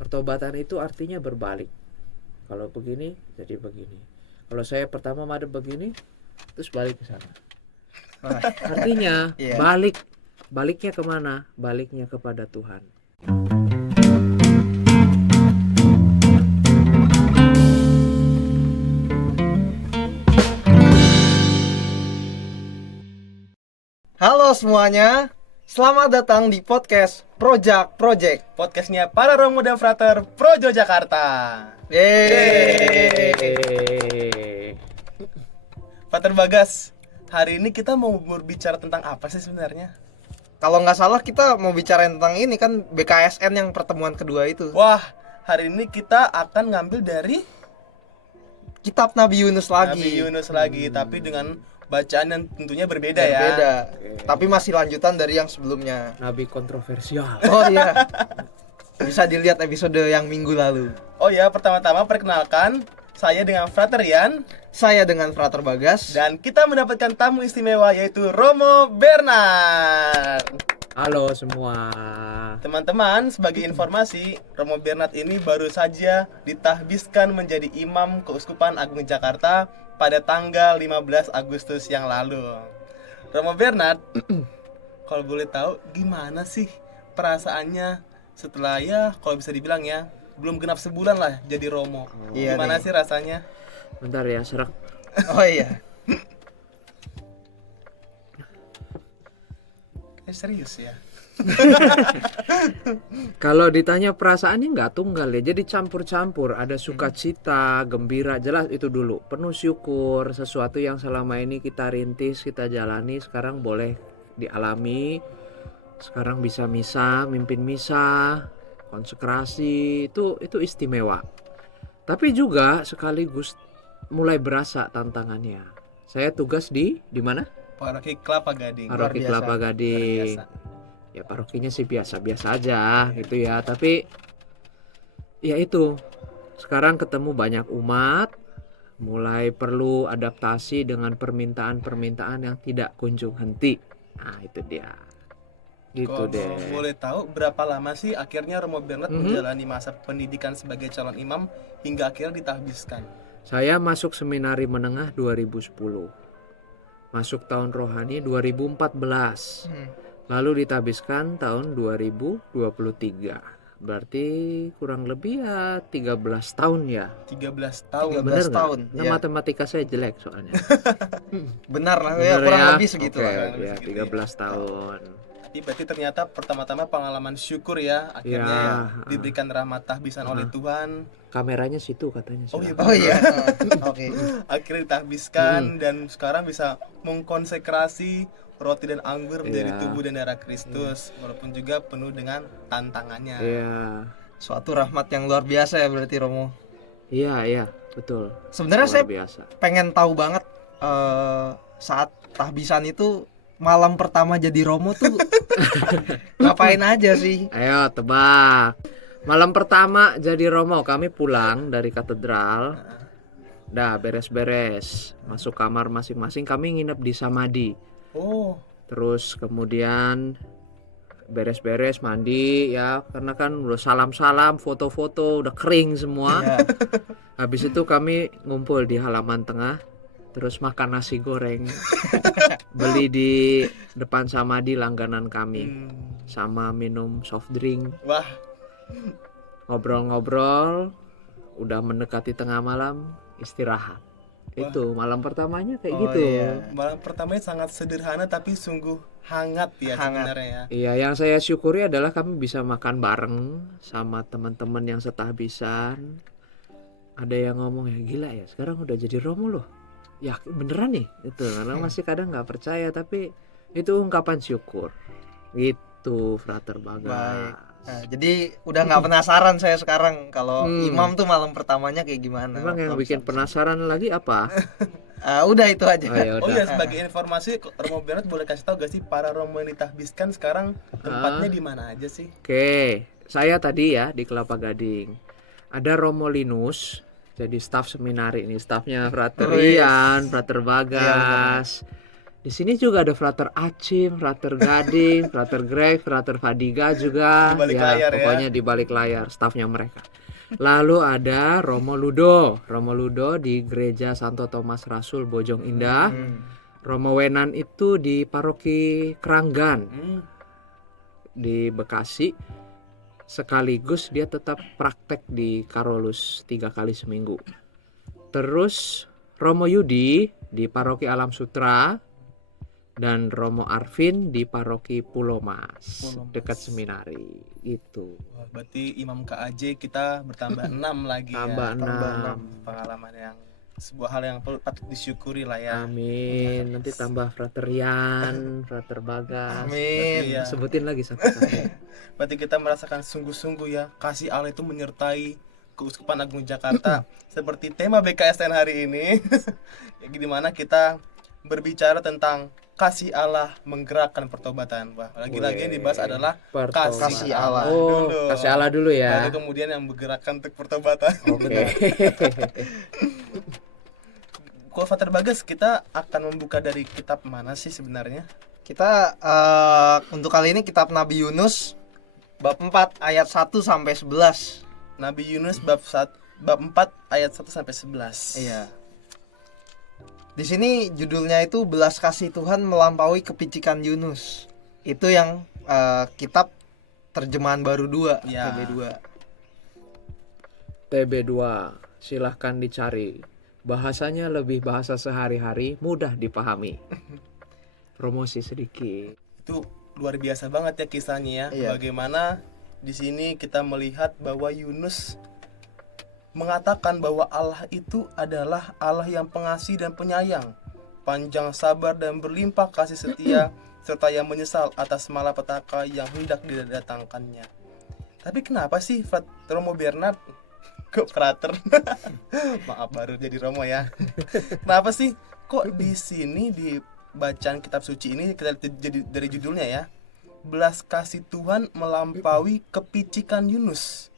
Pertobatan itu artinya berbalik. Kalau begini jadi begini. Kalau saya pertama madep begini, terus balik ke sana. Artinya Iya. baliknya kemana? Baliknya kepada Tuhan. Halo semuanya, selamat datang di podcast Project. Podcastnya para Romo dan Frater Projo Jakarta. Yeay. Frater Bagas, hari ini kita mau berbicara tentang apa sih sebenarnya? Kalau nggak salah kita mau bicara tentang ini kan BKSN yang pertemuan kedua itu. Wah, hari ini kita akan ngambil dari Kitab Nabi Yunus lagi. Nabi Yunus lagi, tapi dengan bacaan yang tentunya berbeda ya. Berbeda. Tapi masih lanjutan dari yang sebelumnya. Nabi kontroversial. Oh iya. Bisa dilihat episode yang minggu lalu. Oh ya, pertama-tama perkenalkan, saya dengan Frater Yan Saya dengan Frater Bagas. dan kita mendapatkan tamu istimewa yaitu Romo Bernard. Halo semua. Teman-teman, sebagai informasi, Romo Bernard ini baru saja ditahbiskan menjadi Imam Keuskupan Agung Jakarta pada tanggal 15 Agustus yang lalu. Romo Bernard, kalau boleh tahu gimana sih perasaannya setelah ya kalau bisa dibilang ya belum genap sebulan lah jadi Romo. Iya Gimana nih. sih rasanya? Bentar ya, serak. Oh iya. Serius ya? Kalau ditanya perasaannya nggak tunggal ya, jadi campur-campur. Ada sukacita, gembira, jelas itu dulu. Penuh syukur, sesuatu yang selama ini kita rintis, kita jalani, sekarang boleh dialami. Sekarang bisa misa, mimpin misa, konsekrasi, itu istimewa. Tapi juga sekaligus mulai berasa tantangannya. Saya tugas di mana? Paroki Kelapa Gading. Paroki biasa. Kelapa Gading. Biasa. Ya parokinya sih biasa-biasa aja gitu ya, tapi ya itu sekarang ketemu banyak umat, mulai perlu adaptasi dengan permintaan-permintaan yang tidak kunjung henti. Nah itu dia gitu Kalau deh. boleh tahu berapa lama sih akhirnya Romo Bernard menjalani masa pendidikan sebagai calon imam hingga akhirnya ditahbiskan? Saya masuk seminari menengah 2010, masuk tahun rohani 2014, lalu ditahbiskan tahun 2023. Berarti kurang lebih ya 13 tahun ya. 13 tahun. 13 Bener nggak? tahun, Nah, ya. matematika saya jelek soalnya. Benar lah ya, Bener kurang ya? lebih segitu Oke, lah. ya 13 tahun. Tapi berarti ternyata pertama-tama pengalaman syukur ya akhirnya Ya. diberikan rahmat tahbisan oleh Tuhan. Kameranya situ katanya. Oh iya, Oh iya. Oke. akhirnya ditahbiskan dan sekarang bisa mengkonsekrasi roti dan anggur menjadi Iya. tubuh dan darah Kristus walaupun juga penuh dengan tantangannya. Iya. Suatu rahmat yang luar biasa ya berarti Romo. Iya, betul. Sebenarnya Luar saya biasa. pengen tahu banget saat tahbisan itu malam pertama jadi Romo tuh ngapain aja sih? Ayo tebak. Malam pertama jadi Romo kami pulang dari katedral. Dah beres-beres, masuk kamar masing-masing, kami nginep di Samadhi. Oh, Terus kemudian beres-beres mandi ya, karena kan udah salam-salam, foto-foto udah kering semua. Ya. Habis itu kami ngumpul di halaman tengah, terus makan nasi goreng. Beli di depan Samadhi langganan kami, sama minum soft drink, wah, ngobrol-ngobrol. Udah mendekati tengah malam, istirahat. Itu malam pertamanya kayak Oh, gitu. iya. malam pertamanya sangat sederhana tapi sungguh hangat ya Hangat. sebenarnya ya. Iya, yang saya syukuri adalah kami bisa makan bareng sama teman-teman yang setahbisan. Ada yang ngomong ya, gila ya, sekarang udah jadi Romo loh. Ya beneran nih, itu karena masih kadang nggak percaya, tapi itu ungkapan syukur. Gitu, Frater Bagas. Baik. Nah, jadi udah nggak penasaran saya sekarang kalau imam tuh malam pertamanya kayak gimana. Emang yang Kalau bikin bisa- penasaran lagi apa? Udah itu aja. Oh ya Oh udah. ya, sebagai informasi Romo Bernard boleh kasih tahu gak sih para Romo yang ditahbiskan sekarang tempatnya di mana aja sih? Oke, saya tadi ya di Kelapa Gading. Ada Romo Linus, jadi staf seminari ini, stafnya Frater Oh, yes. Ian, Frater Bagas. Di sini juga ada Frater Acim, Frater Gading, Frater Greg, Frater Fadiga juga. Di balik layar ya. Pokoknya di balik layar stafnya mereka. Lalu ada Romo Ludo. Romo Ludo di Gereja Santo Thomas Rasul Bojong Indah. Romo Wenan itu di Paroki Keranggan di Bekasi. Sekaligus dia tetap praktek di Karolus 3 kali seminggu. Terus Romo Yudi di Paroki Alam Sutra. Dan Romo Arvin di Paroki Pulau Mas, dekat seminari itu. Wah, berarti Imam KAJ kita bertambah 6 lagi Tambah ya. 6. Pengalaman yang sebuah hal yang patut disyukuri lah ya. Amin. Nanti tambah Frater Rian, Frater Bagas. Amin. Iya. Sebutin lagi satu-satu. Berarti kita merasakan sungguh-sungguh ya kasih Allah itu menyertai Keuskupan Agung Jakarta seperti tema BKSN hari ini. Ya, dimana kita berbicara tentang kasih Allah menggerakkan pertobatan. Wah, lagi-lagi yang dibahas adalah Kasih Allah. Oh, dulu. kasih Allah dulu ya. Baru kemudian yang menggerakkan untuk pertobatan. Oke. Kalau Frater Bagas, kita akan membuka dari kitab mana sih sebenarnya? Kita untuk kali ini kitab Nabi Yunus bab 4 ayat 1 sampai 11. Nabi Yunus bab 4 ayat 1 sampai 11. Iya. Di sini judulnya itu belas kasih Tuhan melampaui kepicikan Yunus. Itu yang kitab terjemahan baru 2, Ya. TB2. TB2, silahkan dicari. Bahasanya lebih bahasa sehari-hari, mudah dipahami. Promosi sedikit. Itu luar biasa banget ya kisahnya ya. Iya. Bagaimana di sini kita melihat bahwa Yunus mengatakan bahwa Allah itu adalah Allah yang pengasih dan penyayang, panjang sabar dan berlimpah kasih setia, serta yang menyesal atas malapetaka yang hendak didatangkannya. Tapi kenapa sih Romo Bernard kok Frater? Maaf, baru jadi Romo ya. Kenapa sih kok di sini di bacaan kitab suci ini kita jadi dari judulnya ya, belas kasih Tuhan melampaui kepicikan Yunus.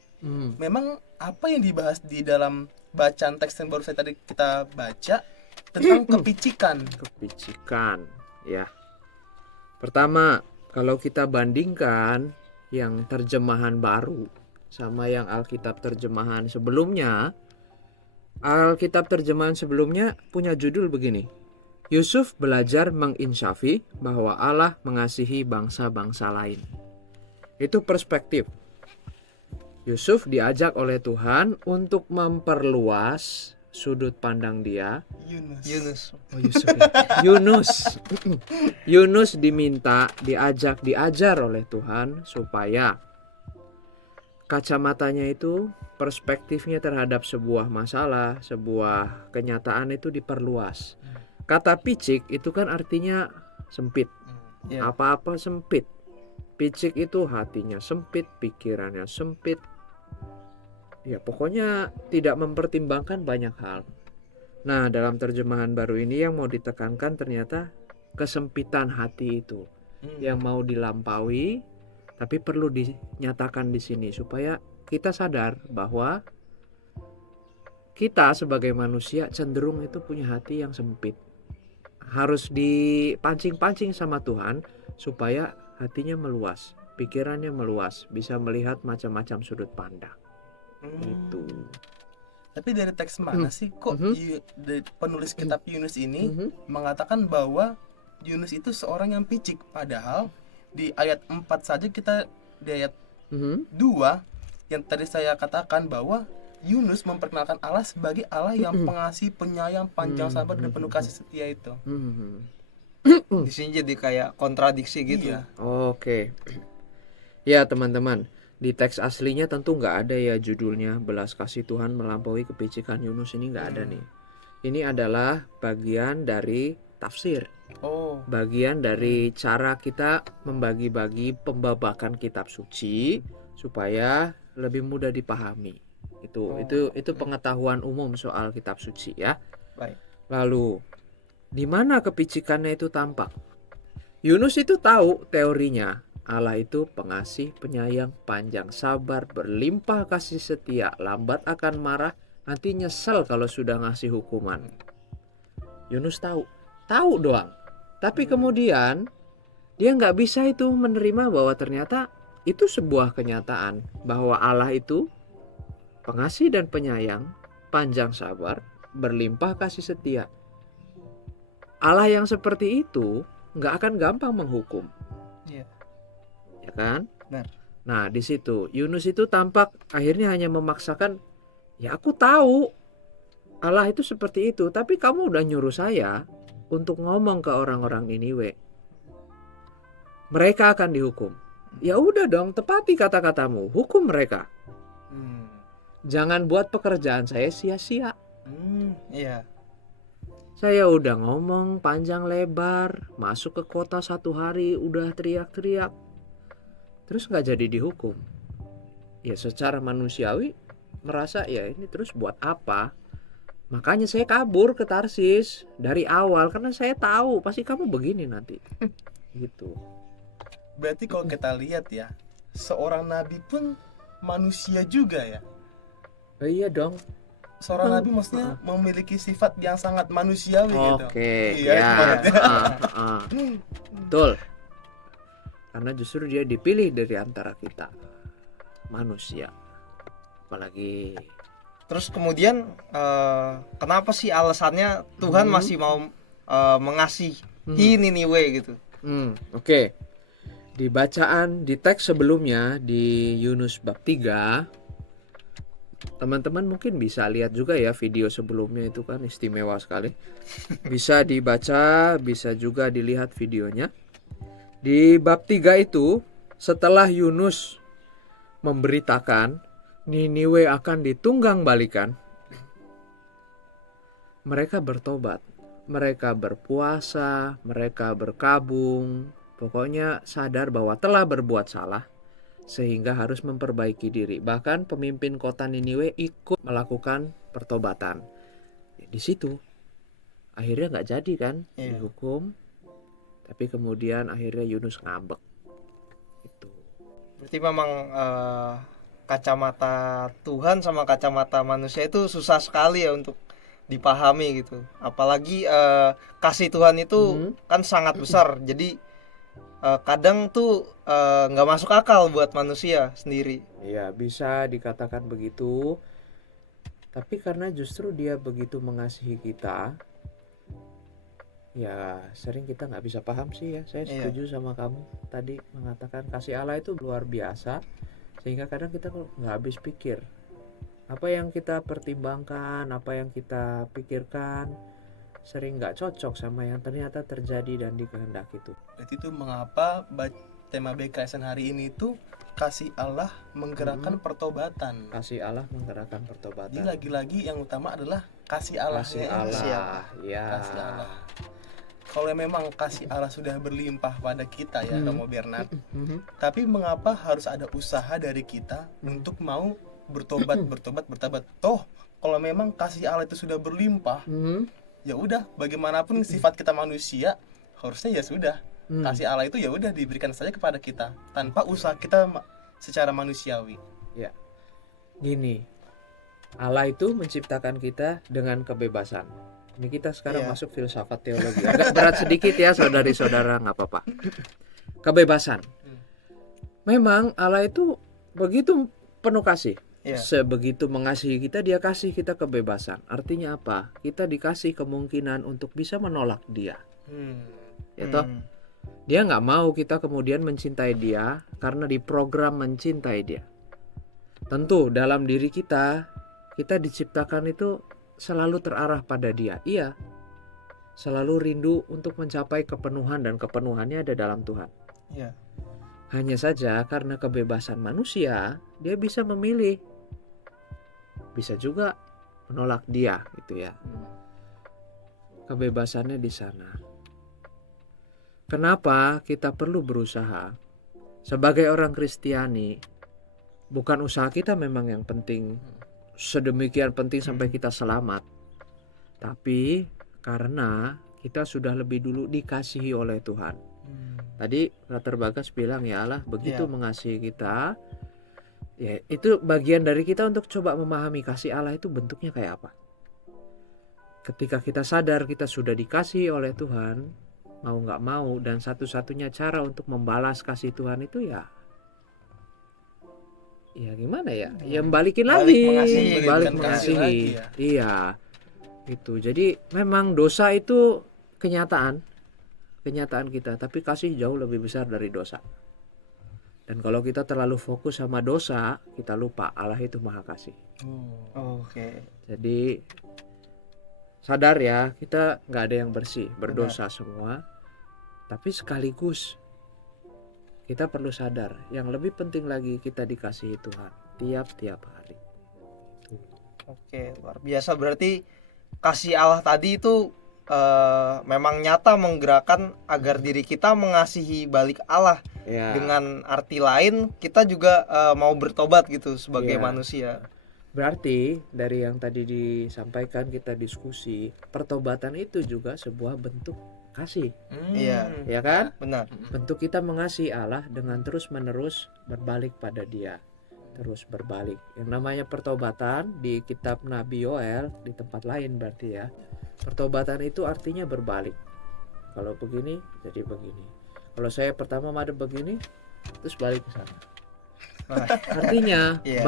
Memang apa yang dibahas di dalam bacaan teks yang baru saya tadi kita baca tentang kepicikan? Kepicikan, ya. Pertama, kalau kita bandingkan yang terjemahan baru sama yang Alkitab terjemahan sebelumnya, Alkitab terjemahan sebelumnya punya judul begini: Yusuf belajar menginsafi bahwa Allah mengasihi bangsa-bangsa lain. Itu perspektif. Yusuf diajak oleh Tuhan untuk memperluas sudut pandang dia. Yunus. Oh, Yusuf ya. Yunus diminta diajar oleh Tuhan supaya kacamatanya itu, perspektifnya terhadap sebuah masalah, sebuah kenyataan itu diperluas. Kata picik itu kan artinya sempit. Ya. Apa-apa sempit. Picik itu hatinya sempit, pikirannya sempit. Ya, pokoknya tidak mempertimbangkan banyak hal. Nah, dalam terjemahan baru ini yang mau ditekankan ternyata kesempitan hati itu yang mau dilampaui, tapi perlu dinyatakan di sini supaya kita sadar bahwa kita sebagai manusia cenderung itu punya hati yang sempit. Harus dipancing-pancing sama Tuhan supaya hatinya meluas, pikirannya meluas, bisa melihat macam-macam sudut pandang. Itu. Tapi dari teks mana sih kok penulis kitab Yunus ini mengatakan bahwa Yunus itu seorang yang picik, padahal di ayat 4 saja kita, di ayat 2 yang tadi saya katakan bahwa Yunus memperkenalkan Allah sebagai Allah yang pengasih, penyayang, panjang sabar dan penuh kasih setia itu. Di sini jadi kayak kontradiksi gitu. Iya. Oke. Ya teman-teman, di teks aslinya tentu nggak ada ya judulnya belas kasih Tuhan melampaui kepicikan Yunus, ini nggak ada nih. Ini adalah bagian dari tafsir. Oh. Bagian dari cara kita membagi-bagi pembabakan kitab suci supaya lebih mudah dipahami. Itu pengetahuan umum soal kitab suci ya. Baik. Lalu di mana kepicikannya itu tampak? Yunus itu tahu teorinya. Allah itu pengasih, penyayang, panjang sabar, berlimpah kasih setia, lambat akan marah, nanti nyesel kalau sudah ngasih hukuman. Yunus tahu doang. Tapi kemudian dia nggak bisa itu menerima bahwa ternyata itu sebuah kenyataan bahwa Allah itu pengasih dan penyayang, panjang sabar, berlimpah kasih setia. Allah yang seperti itu nggak akan gampang menghukum, Iya. ya kan? Benar. Nah di situ Yunus itu tampak akhirnya hanya memaksakan, ya aku tahu Allah itu seperti itu, tapi kamu udah nyuruh saya untuk ngomong ke orang-orang Niniwe, mereka akan dihukum. Ya udah dong, tepati kata-katamu, hukum mereka. Hmm. Jangan buat pekerjaan saya sia-sia. Iya. Saya udah ngomong panjang lebar, masuk ke kota 1 hari udah teriak-teriak, terus nggak jadi dihukum. Ya secara manusiawi merasa ya ini terus buat apa? Makanya saya kabur ke Tarsis dari awal karena saya tahu pasti kamu begini nanti. Gitu. Berarti kalau kita lihat ya, seorang nabi pun manusia juga ya. Iya dong. Seorang nabi maksudnya memiliki sifat yang sangat manusiawi gitu. Oke, Iya, ya. ibaratnya. Betul. Karena justru dia dipilih dari antara kita manusia. Apalagi Terus kemudian kenapa sih alasannya Tuhan masih mau mengasihi Niniwe gitu? Oke. Di bacaan di teks sebelumnya di Yunus bab 3, teman-teman mungkin bisa lihat juga ya video sebelumnya, itu kan istimewa sekali. Bisa dibaca, bisa juga dilihat videonya. Di bab 3 itu setelah Yunus memberitakan Niniwe akan ditunggang balikan, mereka bertobat, mereka berpuasa, mereka berkabung, pokoknya sadar bahwa telah berbuat salah sehingga harus memperbaiki diri. Bahkan pemimpin kota Niniwe ikut melakukan pertobatan. Di situ akhirnya nggak jadi kan dihukum, tapi kemudian akhirnya Yunus ngambek. Itu. Berarti memang kacamata Tuhan sama kacamata manusia itu susah sekali ya untuk dipahami gitu. Apalagi kasih Tuhan itu kan sangat besar. Jadi kadang tuh nggak masuk akal buat manusia sendiri. Iya, bisa dikatakan begitu. Tapi karena justru dia begitu mengasihi kita, ya sering kita nggak bisa paham sih ya. Saya setuju sama kamu tadi mengatakan kasih Allah itu luar biasa, sehingga kadang kita nggak habis pikir. Apa yang kita pertimbangkan, apa yang kita pikirkan, sering nggak cocok sama yang ternyata terjadi dan dikehendaki itu. Berarti itu mengapa tema BKSN hari ini itu kasih Allah menggerakkan pertobatan. Kasih Allah menggerakkan pertobatan. Jadi lagi-lagi yang utama adalah kasih Allah. Kasih Allah, ya. Kasih Allah. Kalau memang kasih Allah sudah berlimpah pada kita ya, Romo Bernard. Tapi mengapa harus ada usaha dari kita untuk mau bertobat? Toh, kalau memang kasih Allah itu sudah berlimpah, ya udah, bagaimanapun sifat kita manusia, harusnya ya sudah. Kasih Allah itu ya udah diberikan saja kepada kita tanpa usaha kita secara manusiawi. Ya. Gini. Allah itu menciptakan kita dengan kebebasan. Ini kita sekarang masuk filsafat teologi. Agak berat sedikit ya saudari-saudara, nggak apa-apa. Kebebasan. Memang Allah itu begitu penuh kasih. Sebegitu mengasihi kita, dia kasih kita kebebasan. Artinya apa? Kita dikasih kemungkinan untuk bisa menolak dia. Ya toh? Dia nggak mau kita kemudian mencintai dia karena diprogram mencintai dia. Tentu dalam diri kita diciptakan itu selalu terarah pada dia. Iya, selalu rindu untuk mencapai kepenuhan, dan kepenuhannya ada dalam Tuhan. Iya. Hanya saja karena kebebasan manusia, dia bisa memilih, bisa juga menolak dia, gitu ya. Kebebasannya di sana. Kenapa kita perlu berusaha? Sebagai orang Kristiani, bukan usaha kita memang yang penting, sedemikian penting sampai kita selamat, tapi karena kita sudah lebih dulu dikasihi oleh Tuhan. Tadi Frater Bagas bilang ya Allah begitu mengasihi kita. Ya, itu bagian dari kita untuk coba memahami kasih Allah itu bentuknya kayak apa. Ketika kita sadar kita sudah dikasihi oleh Tuhan, mau nggak mau, dan satu-satunya cara untuk membalas kasih Tuhan itu ya gimana ya? Ya balikin Balik lagi, mengasihi, balik berikan kasih mengasihi. lagi ya. Iya, itu. Jadi memang dosa itu kenyataan kita, tapi kasih jauh lebih besar dari dosa. Dan kalau kita terlalu fokus sama dosa, kita lupa Allah itu maha kasih. Oke. Jadi sadar ya, kita nggak ada yang bersih, berdosa semua. Tapi sekaligus kita perlu sadar, yang lebih penting lagi kita dikasihi Tuhan tiap-tiap hari. Oke, luar biasa. Berarti kasih Allah tadi itu memang nyata menggerakkan agar diri kita mengasihi balik Allah. Ya. Dengan arti lain, kita juga mau bertobat gitu sebagai Iya. manusia. Berarti dari yang tadi disampaikan kita diskusi, pertobatan itu juga sebuah bentuk kasih, Iya. ya kan? Benar. Bentuk kita mengasihi Allah dengan terus-menerus berbalik pada Dia. Terus berbalik. Yang namanya pertobatan di kitab Nabi Yoel, di tempat lain berarti ya. Pertobatan itu artinya berbalik. Kalau begini, jadi begini. Kalau saya pertama madep begini, terus balik ke sana. Wah, Artinya Iya.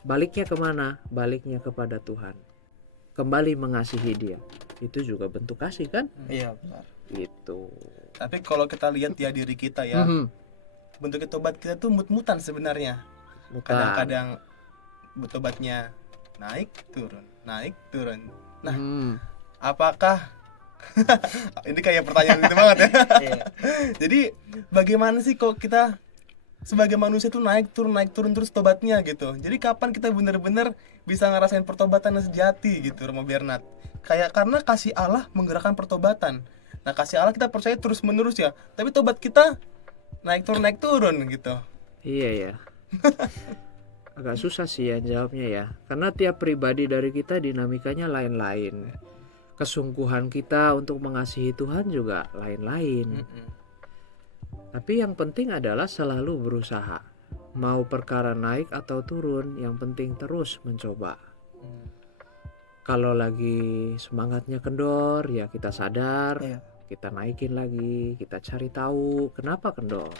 baliknya kemana? Baliknya kepada Tuhan. Kembali mengasihi Dia. Itu juga bentuk kasih kan? iya benar. Gitu. Tapi kalau kita lihat ya diri kita ya, Mhm. bentuk tobat kita tuh mut-mutan sebenarnya. Bukan. Kadang-kadang tobatnya naik turun. Nah, apakah ini kayak pertanyaan itu banget ya. Iya. Jadi bagaimana sih kok kita sebagai manusia tuh naik turun terus tobatnya gitu. Jadi kapan kita benar-benar bisa ngerasain pertobatan yang sejati gitu, Romo Bernard? Kayak karena kasih Allah menggerakkan pertobatan. Nah, kasih Allah kita percaya terus menerus ya. Tapi tobat kita naik turun gitu. Iya ya. Agak susah sih ya jawabnya ya. Karena tiap pribadi dari kita dinamikanya lain-lain. Kesungguhan kita untuk mengasihi Tuhan juga lain-lain. Tapi yang penting adalah selalu berusaha. Mau perkara naik atau turun, yang penting terus mencoba. Kalau lagi semangatnya kendor, ya kita sadar, Iya. kita naikin lagi, kita cari tahu kenapa kendor.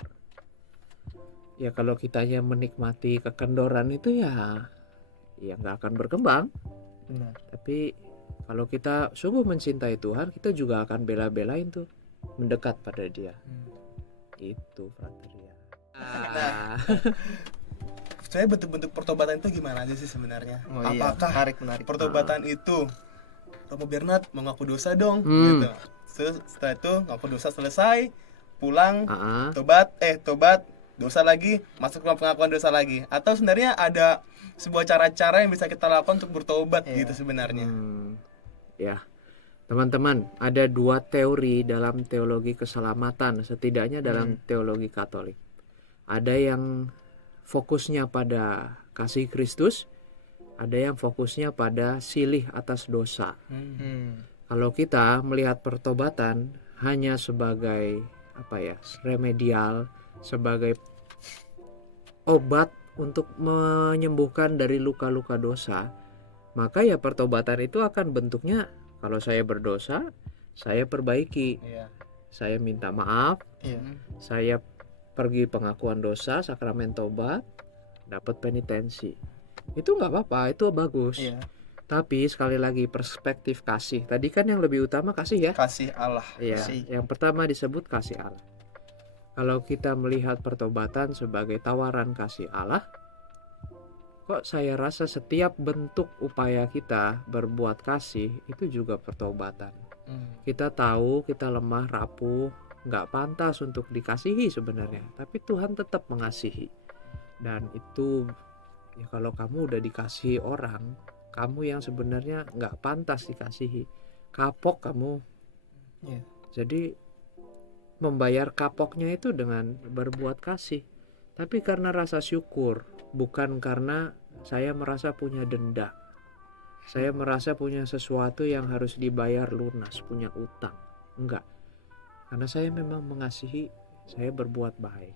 Ya kalau kitanya menikmati kekendoran itu ya nggak akan berkembang. Benar. Tapi kalau kita sungguh mencintai Tuhan, kita juga akan bela-belain tuh mendekat pada Dia. Itu frateria. Saya bentuk-bentuk pertobatan itu gimana aja sih sebenarnya? Oh iya, Apakah menarik. pertobatan itu Romo Bernard mengaku dosa dong gitu. Setelah itu ngaku dosa selesai, pulang, tobat dosa lagi, masuk ke pengakuan dosa lagi. Atau sebenarnya ada sebuah cara-cara yang bisa kita lakukan untuk bertobat gitu sebenarnya. Ya, teman-teman, ada dua teori dalam teologi keselamatan, setidaknya dalam teologi Katolik. Ada yang fokusnya pada kasih Kristus, ada yang fokusnya pada silih atas dosa. Kalau kita melihat pertobatan hanya sebagai remedial, sebagai obat untuk menyembuhkan dari luka-luka dosa, maka ya pertobatan itu akan bentuknya, kalau saya berdosa, saya perbaiki, saya minta maaf, saya pergi pengakuan dosa, sakramen tobat, dapat penitensi. Itu nggak apa-apa, itu bagus. Tapi sekali lagi perspektif kasih. Tadi kan yang lebih utama kasih ya. Kasih Allah. Iya. Yang pertama disebut kasih Allah. Kalau kita melihat pertobatan sebagai tawaran kasih Allah, kok saya rasa setiap bentuk upaya kita berbuat kasih itu juga pertobatan. Kita tahu kita lemah, rapuh, nggak pantas untuk dikasihi sebenarnya, tapi Tuhan tetap mengasihi. Dan itu ya, kalau kamu udah dikasihi orang, kamu yang sebenarnya nggak pantas dikasihi, kapok kamu. Jadi membayar kapoknya itu dengan berbuat kasih, tapi karena rasa syukur, bukan karena saya merasa punya denda, saya merasa punya sesuatu yang harus dibayar lunas, punya utang. Enggak, karena saya memang mengasihi, saya berbuat baik.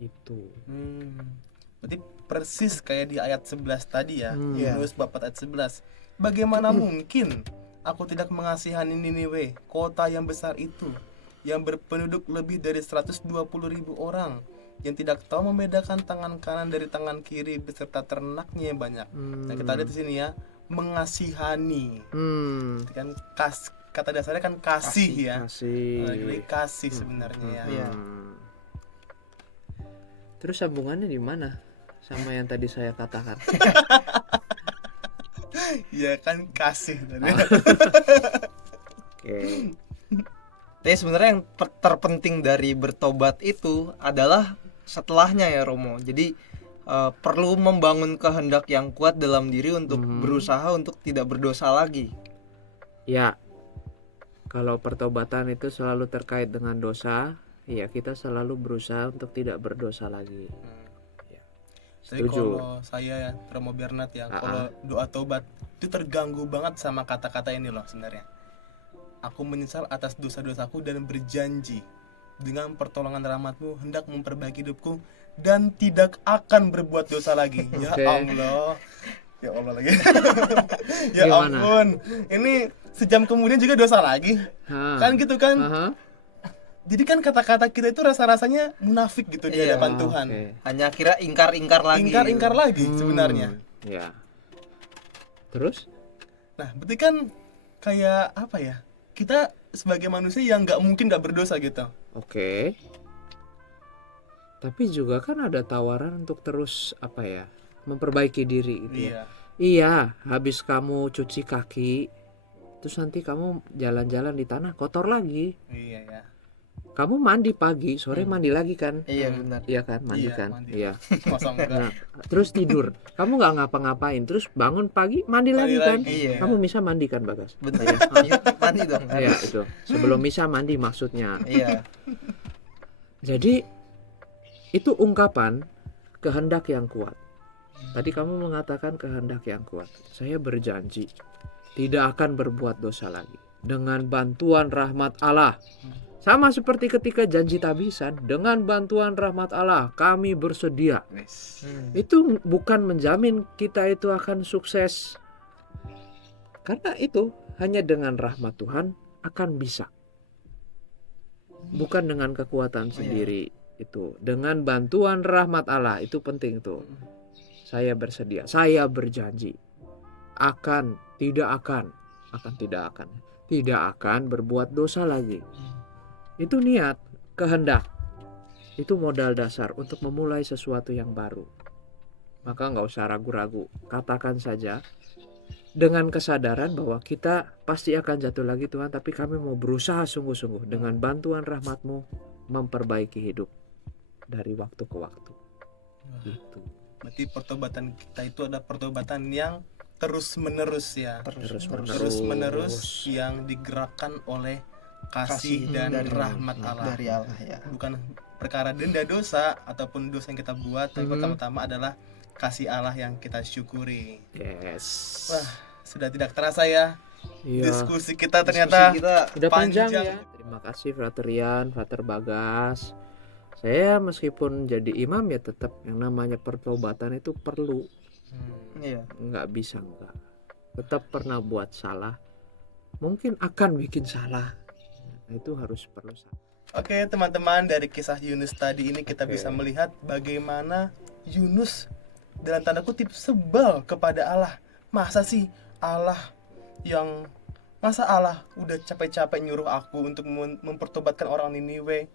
Itu. Berarti persis kayak di ayat 11 tadi ya, Yunus 4 ayat 11. Bagaimana mungkin Aku tidak mengasihani Niniwe, kota yang besar itu, yang berpenduduk lebih dari 120.000 orang, yang tidak tahu membedakan tangan kanan dari tangan kiri beserta ternaknya yang banyak. Nah, kita lihat di sini ya, mengasihani. Kan kata dasarnya kan kasih ya. Kasih. Nah, jadi kasih sebenarnya ya. Iya. Terus sambungannya di mana sama yang tadi saya katakan? Ya kan kasih tadi. Oke. Tapi sebenarnya yang terpenting dari bertobat itu adalah setelahnya ya Romo. Jadi perlu membangun kehendak yang kuat dalam diri untuk berusaha untuk tidak berdosa lagi. Ya, kalau pertobatan itu selalu terkait dengan dosa, ya kita selalu berusaha untuk tidak berdosa lagi. Jadi Setuju. kalau saya ya Romo Bernat ya, kalau doa tobat itu terganggu banget sama kata-kata ini loh sebenarnya. Aku menyesal atas dosa-dosaku dan berjanji dengan pertolongan rahmatmu hendak memperbaiki hidupku dan tidak akan berbuat dosa lagi. Ya Oke. Allah. Ya Allah lagi. Ya Gimana? ampun. Ini sejam kemudian juga dosa lagi. Kan gitu kan? Aha. Jadi kan kata-kata kita itu rasa-rasanya munafik gitu di Iya. hadapan Tuhan. Oke. Hanya kira ingkar-ingkar lagi. Ingkar-ingkar lagi sebenarnya. Ya. Terus? Nah, berarti kan kayak apa ya? Kita sebagai manusia yang nggak mungkin nggak berdosa gitu. Oke. Tapi juga kan ada tawaran untuk terus apa ya? Memperbaiki diri gitu ya. Iya. Iya, habis kamu cuci kaki, terus nanti kamu jalan-jalan di tanah kotor lagi. Iya ya. Kamu mandi pagi, sore mandi lagi kan? Iya benar. Iya kan, mandi Iya, kan? mandi. Iya. Masa enggak? Nah, terus tidur. Kamu nggak ngapa-ngapain, terus bangun pagi mandi lagi kan? lagi, iya. Kamu bisa mandi kan, Bagas? Benar. Iya, mandi dong. Iya, itu. Sebelum misa mandi maksudnya. Iya. Jadi itu ungkapan kehendak yang kuat. Tadi kamu mengatakan kehendak yang kuat. Saya berjanji tidak akan berbuat dosa lagi dengan bantuan rahmat Allah. Sama seperti ketika janji tabisan, dengan bantuan rahmat Allah kami bersedia. Wes. Itu bukan menjamin kita itu akan sukses. Karena itu hanya dengan rahmat Tuhan akan bisa. Bukan dengan kekuatan sendiri itu. Dengan bantuan rahmat Allah itu penting tuh. Saya bersedia, saya berjanji tidak akan berbuat dosa lagi. Itu niat, kehendak. Itu modal dasar untuk memulai sesuatu yang baru. Maka nggak usah ragu-ragu, katakan saja dengan kesadaran bahwa kita pasti akan jatuh lagi Tuhan, tapi kami mau berusaha sungguh-sungguh dengan bantuan rahmat-Mu memperbaiki hidup dari waktu ke waktu. Gitu. Berarti pertobatan kita itu ada pertobatan yang terus-menerus ya. Terus-menerus yang digerakkan oleh kasih dan rahmat Allah. Dari Allah ya. Bukan perkara denda dosa ataupun dosa yang kita buat, tapi pertama-tama adalah kasih Allah yang kita syukuri. Yes. Wah, sudah tidak terasa ya. Iya. Diskusi kita ternyata Diskusi kita Udah panjang panjang. ya. Terima kasih Frater Rian, Frater Bagas. Saya meskipun jadi imam ya tetap yang namanya pertobatan itu perlu. Iya. Nggak bisa enggak. Tetap pernah buat salah. Mungkin akan bikin salah. Nah, itu harus perlu salah. Oke teman-teman, dari kisah Yunus tadi ini kita Oke. bisa melihat bagaimana Yunus dalam tanda kutip sebal kepada Allah. Masa sih Allah udah capek-capek nyuruh aku untuk mempertobatkan orang Niniwe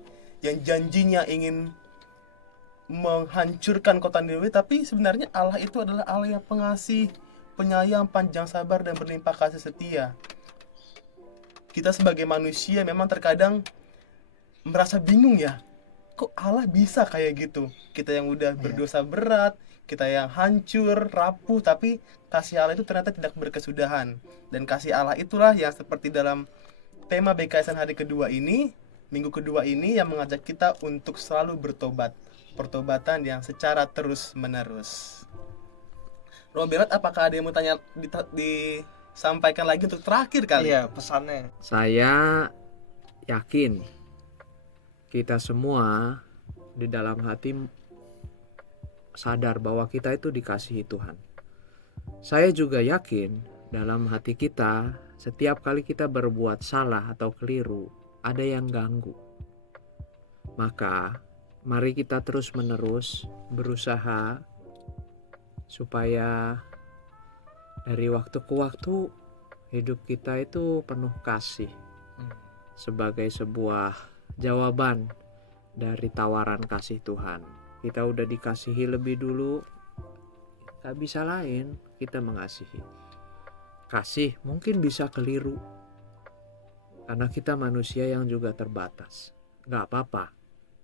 yang janjinya ingin menghancurkan kota Niniwe, tapi sebenarnya Allah itu adalah Allah yang pengasih, penyayang, panjang sabar dan berlimpah kasih setia. Kita sebagai manusia memang terkadang merasa bingung ya, kok Allah bisa kayak gitu. Kita yang udah berdosa berat, kita yang hancur, rapuh, tapi kasih Allah itu ternyata tidak berkesudahan. Dan kasih Allah itulah yang seperti dalam tema BKSN hari kedua ini, minggu kedua ini, yang mengajak kita untuk selalu bertobat. Pertobatan yang secara terus menerus. Robert, apakah ada yang mau tanya disampaikan lagi untuk terakhir kali? Iya, pesannya. Saya yakin kita semua di dalam hati sadar bahwa kita itu dikasihi Tuhan. Saya juga yakin dalam hati kita setiap kali kita berbuat salah atau keliru, ada yang ganggu. Maka mari kita terus-menerus berusaha supaya dari waktu ke waktu hidup kita itu penuh kasih, sebagai sebuah jawaban dari tawaran kasih Tuhan. Kita udah dikasihi lebih dulu, gak bisa lain kita mengasihi. Kasih mungkin bisa keliru, karena kita manusia yang juga terbatas. Gak apa-apa,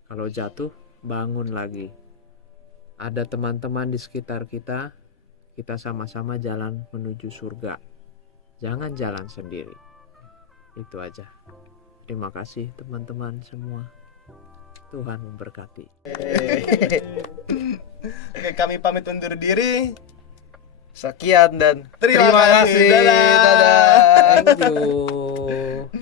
kalau jatuh bangun lagi. Ada teman-teman di sekitar kita, kita sama-sama jalan menuju surga. Jangan jalan sendiri. Itu aja. Terima kasih teman-teman semua. Tuhan memberkati. Oke, kami pamit undur diri. Sekian dan Terima kasih. kasih. Dadah. Dadah. Thank you.